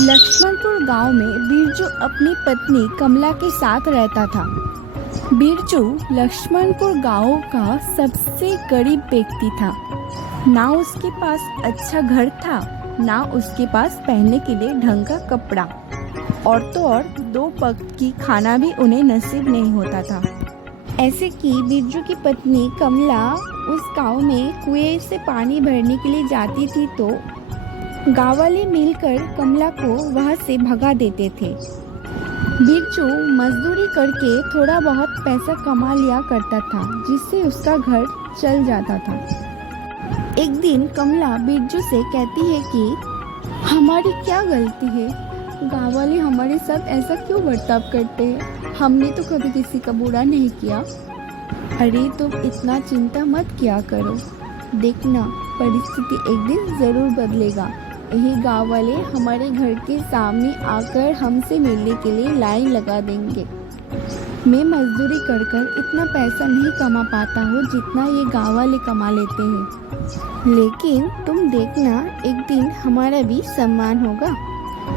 लक्ष्मणपुर गांव में बिरजू अपनी पत्नी कमला के साथ रहता था। बिरजू लक्ष्मणपुर गांव का सबसे गरीब व्यक्ति था। ना उसके पास अच्छा घर था, ना उसके पास पहनने के लिए ढंग का कपड़ा, और तो और 2 वक्त की खाना भी उन्हें नसीब नहीं होता था। ऐसे कि बिरजू की पत्नी कमला उस गांव में कुएं से पानी भरने के लिए जाती थी तो गांव वाले मिलकर कमला को वहां से भगा देते थे। बिरजू मजदूरी करके थोड़ा बहुत पैसा कमा लिया करता था, जिससे उसका घर चल जाता था। एक दिन कमला बिरजू से कहती है कि हमारी क्या गलती है, गांव वाले हमारे साथ ऐसा क्यों बर्ताव करते हैं? हमने तो कभी किसी का बुरा नहीं किया। अरे तुम इतना चिंता मत किया करो, देखना परिस्थिति एक दिन जरूर बदलेगा। यही गांव वाले हमारे घर के सामने आकर हमसे मिलने के लिए लाइन लगा देंगे। मैं मजदूरी कर इतना पैसा नहीं कमा पाता हूँ जितना ये गांव वाले कमा लेते हैं, लेकिन तुम देखना एक दिन हमारा भी सम्मान होगा।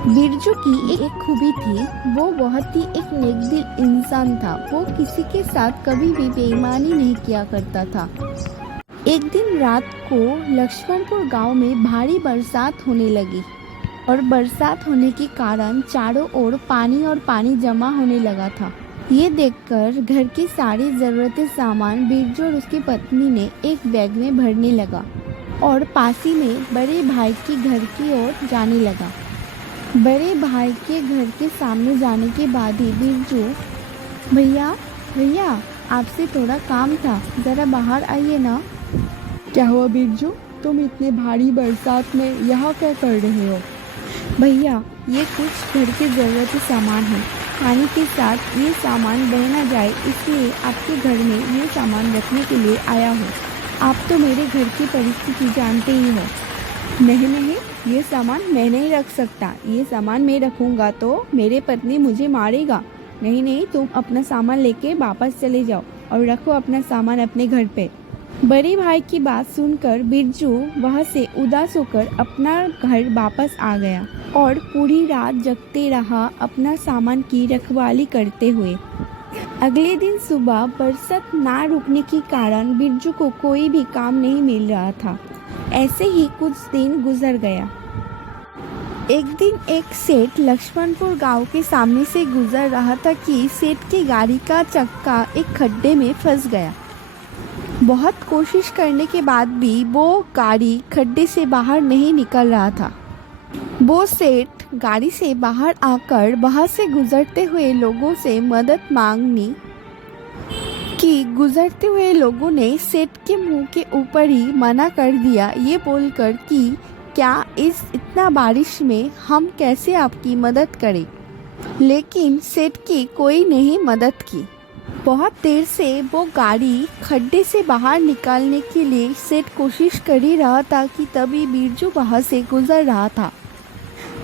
बिरजू की एक खूबी थी, वो बहुत ही एक नेकदिल इंसान था। वो किसी के साथ कभी भी बेईमानी नहीं किया करता था। एक दिन रात को लक्ष्मणपुर गांव में भारी बरसात होने लगी और बरसात होने के कारण चारों ओर पानी जमा होने लगा था। ये देखकर घर की सारी ज़रूरतें सामान बिरजू और उसकी पत्नी ने एक बैग में भरने लगा और पास ही में बड़े भाई के घर की ओर जाने लगा। बड़े भाई के घर के सामने जाने के बाद ही बिरजू, भैया भैया आपसे थोड़ा काम था, ज़रा बाहर आइए ना। क्या हुआ बिरजू, तुम इतने भारी बरसात में यहाँ क्या कर रहे हो? भैया ये कुछ घर के ज़रूरती सामान है, पानी के साथ ये सामान बह ना जाए इसलिए आपके घर में ये सामान रखने के लिए आया हूँ। आप तो मेरे घर की परिस्थिति जानते ही हो। नहीं नहीं, ये सामान मैं नहीं रख सकता। ये सामान मैं रखूँगा तो मेरे पत्नी मुझे मारेगा। नहीं नहीं, तुम अपना सामान लेके वापस चले जाओ और रखो अपना सामान अपने घर पे। बड़े भाई की बात सुनकर बिरजू वहां से उदास होकर अपना घर वापस आ गया और पूरी रात जगते रहा अपना सामान की रखवाली करते हुए। अगले दिन सुबह बरसात ना रुकने के कारण बिरजू को कोई भी काम नहीं मिल रहा था। ऐसे ही कुछ दिन गुजर गया। एक दिन एक सेठ लक्ष्मणपुर गांव के सामने से गुजर रहा था कि सेठ की गाड़ी का चक्का एक खड्डे में फंस गया। बहुत कोशिश करने के बाद भी वो गाड़ी खड्डे से बाहर नहीं निकल रहा था। वो सेठ गाड़ी से बाहर आकर वहां से गुजरते हुए लोगों से मदद मांगनी कि गुजरते हुए लोगों ने सेठ के मुंह के ऊपर ही मना कर दिया, ये बोलकर कि क्या इस इतना बारिश में हम कैसे आपकी मदद करें। लेकिन सेठ की कोई नहीं मदद की। बहुत देर से वो गाड़ी खड्डे से बाहर निकालने के लिए सेठ कोशिश कर ही रहा था कि तभी बिरजू वहां से गुजर रहा था।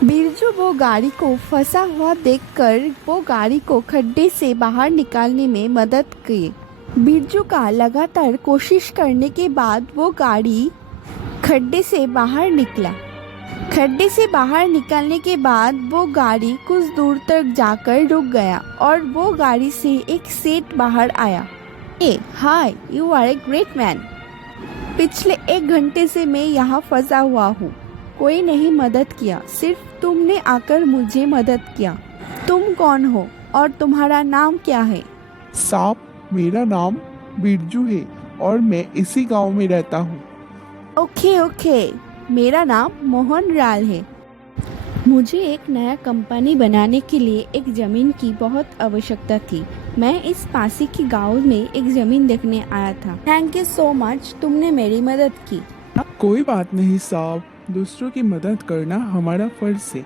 बिरजू वो गाड़ी को फंसा हुआ देखकर वो गाड़ी को खड्डे से बाहर निकालने में मदद की। बिरजू का लगातार कोशिश करने के बाद वो गाड़ी खड्डे से बाहर निकला। खड्डे से बाहर निकलने के बाद वो गाड़ी कुछ दूर तक जाकर रुक गया और वो गाड़ी से एक सेठ बाहर आया। Hi, you are a great man. पिछले 1 घंटे से मैं यहाँ फंसा हुआ हूँ, कोई नहीं मदद किया, सिर्फ तुमने आकर मुझे मदद किया। तुम कौन हो और तुम्हारा नाम क्या है? साहब, मेरा नाम बिरजू है और मैं इसी गांव में रहता हूँ। ओके, मेरा नाम मोहन लाल है। मुझे एक नया कंपनी बनाने के लिए एक ज़मीन की बहुत आवश्यकता थी। मैं इस पासी के गांव में एक ज़मीन देखने आया था। थैंक यू सो मच, तुमने मेरी मदद की। कोई बात नहीं साहब, दूसरों की मदद करना हमारा फर्ज है।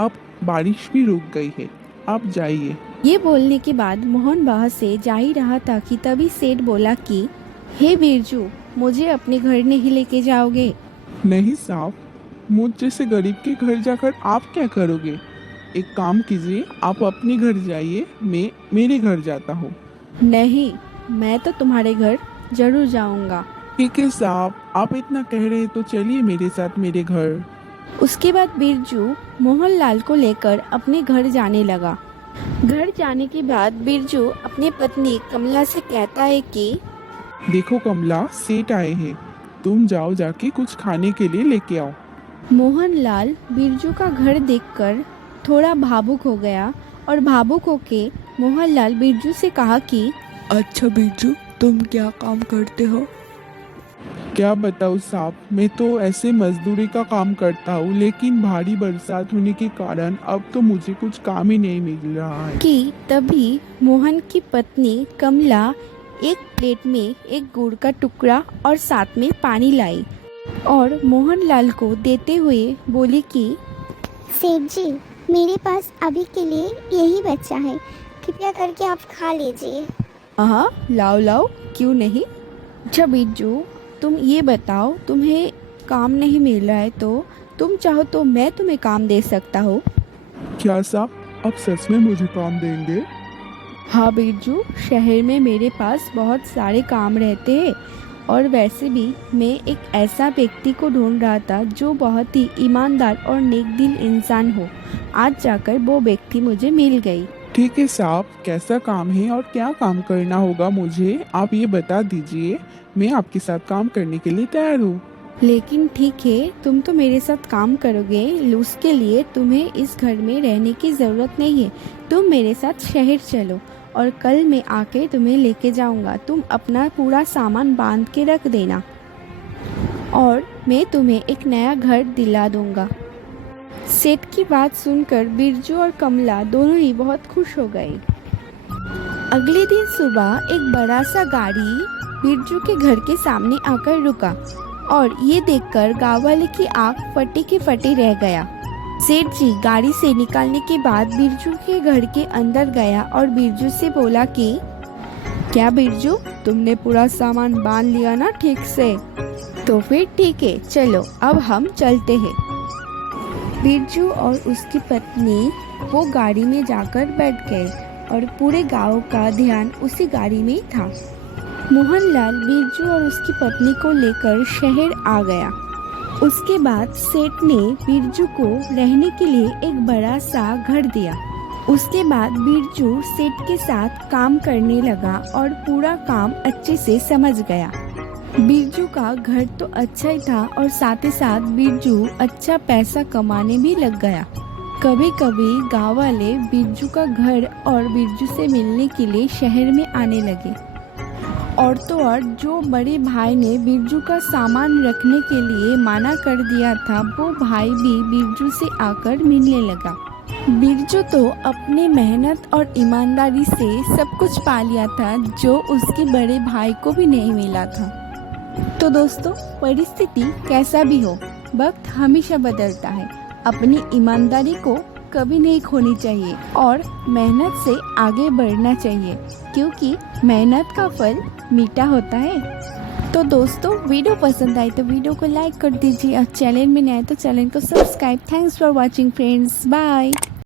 अब बारिश भी रुक गई है, आप जाइए। ये बोलने के बाद मोहन वहाँ से जा ही रहा था कि तभी सेठ बोला कि हे बिरजू, मुझे अपने घर नहीं लेके जाओगे? नहीं साहब, मुझ जैसे गरीब के घर जाकर आप क्या करोगे? एक काम कीजिए, आप अपने घर जाइए, मैं मेरे घर जाता हूँ। नहीं, मैं तो तुम्हारे घर जरूर जाऊंगा। ठीक है साहब, आप इतना कह रहे हैं तो चलिए मेरे साथ मेरे घर। उसके बाद बिरजू मोहनलाल को लेकर अपने घर जाने लगा। घर जाने के बाद बिरजू अपनी पत्नी कमला से कहता है कि देखो कमला, सेठ आए हैं, तुम जाओ जाके कुछ खाने के लिए लेके आओ। मोहनलाल बिरजू का घर देखकर थोड़ा भावुक हो गया और भावुक होके मोहनलाल बिरजू से कहा कि अच्छा बिरजू, तुम क्या काम करते हो? क्या बताऊँ साहब, मैं तो ऐसे मजदूरी का काम करता हूँ, लेकिन भारी बरसात होने के कारण अब तो मुझे कुछ काम ही नहीं मिल रहा है। कि तभी मोहन की पत्नी कमला एक प्लेट में एक गुड़ का टुकड़ा और साथ में पानी लाई और मोहनलाल को देते हुए बोली कि सेठ जी, मेरे पास अभी के लिए यही बचा है, कृपया करके आप खा लीजिए। हाँ, लाओ लाओ, क्यों नहीं। अच्छा बिरजू, तुम ये बताओ, तुम्हें काम नहीं मिल रहा है तो तुम चाहो तो मैं तुम्हें काम दे सकता हूँ। क्या साहब, अब सच में मुझे काम देंगे? हाँ बिरजू, शहर में मेरे पास बहुत सारे काम रहते हैं और वैसे भी मैं एक ऐसा व्यक्ति को ढूंढ रहा था जो बहुत ही ईमानदार और नेक दिल इंसान हो। आज जाकर वो व्यक्ति मुझे मिल गई। ठीक है साहब, कैसा काम है और क्या काम करना होगा मुझे आप ये बता दीजिए, मैं आपके साथ काम करने के लिए तैयार हूँ। लेकिन ठीक है, तुम तो मेरे साथ काम करोगे, उसके लिए तुम्हें इस घर में रहने की ज़रूरत नहीं है। तुम मेरे साथ शहर चलो और कल मैं आके तुम्हें लेके जाऊंगा। तुम अपना पूरा सामान बांध के रख देना और मैं तुम्हें एक नया घर दिला दूंगा। सेठ की बात सुनकर बिरजू और कमला दोनों ही बहुत खुश हो गए। अगले दिन सुबह एक बड़ा सा गाड़ी बिरजू के घर के सामने आकर रुका और ये देखकर गाँव वाले की आंख फटी की फटी रह गया। सेठ जी गाड़ी से निकालने के बाद बिरजू के घर के अंदर गया और बिरजू से बोला कि क्या बिरजू, तुमने पूरा सामान बांध लिया ना ठीक से? तो फिर ठीक है, चलो अब हम चलते हैं। बिरजू और उसकी पत्नी वो गाड़ी में जाकर बैठ गए और पूरे गांव का ध्यान उसी गाड़ी में था। मोहनलाल बिरजू और उसकी पत्नी को लेकर शहर आ गया। उसके बाद सेठ ने बिरजू को रहने के लिए एक बड़ा सा घर दिया। उसके बाद बिरजू सेठ के साथ काम करने लगा और पूरा काम अच्छे से समझ गया। बिरजू का घर तो अच्छा ही था और साथ ही साथ बिरजू अच्छा पैसा कमाने भी लग गया। कभी कभी गाँव वाले बिरजू का घर और बिरजू से मिलने के लिए शहर में आने लगे। और तो और जो बड़े भाई ने बिरजू का सामान रखने के लिए मना कर दिया था, वो भाई भी बिरजू से आकर मिलने लगा। बिरजू तो अपने मेहनत और ईमानदारी से सब कुछ पा लिया था जो उसके बड़े भाई को भी नहीं मिला था। तो दोस्तों, परिस्थिति कैसा भी हो, वक्त हमेशा बदलता है। अपनी ईमानदारी को कभी नहीं खोनी चाहिए और मेहनत से आगे बढ़ना चाहिए, क्योंकि मेहनत का फल मीठा होता है। तो दोस्तों, वीडियो पसंद आई तो वीडियो को लाइक कर दीजिए और चैनल में नए तो चैनल को subscribe. Thanks for watching friends, bye.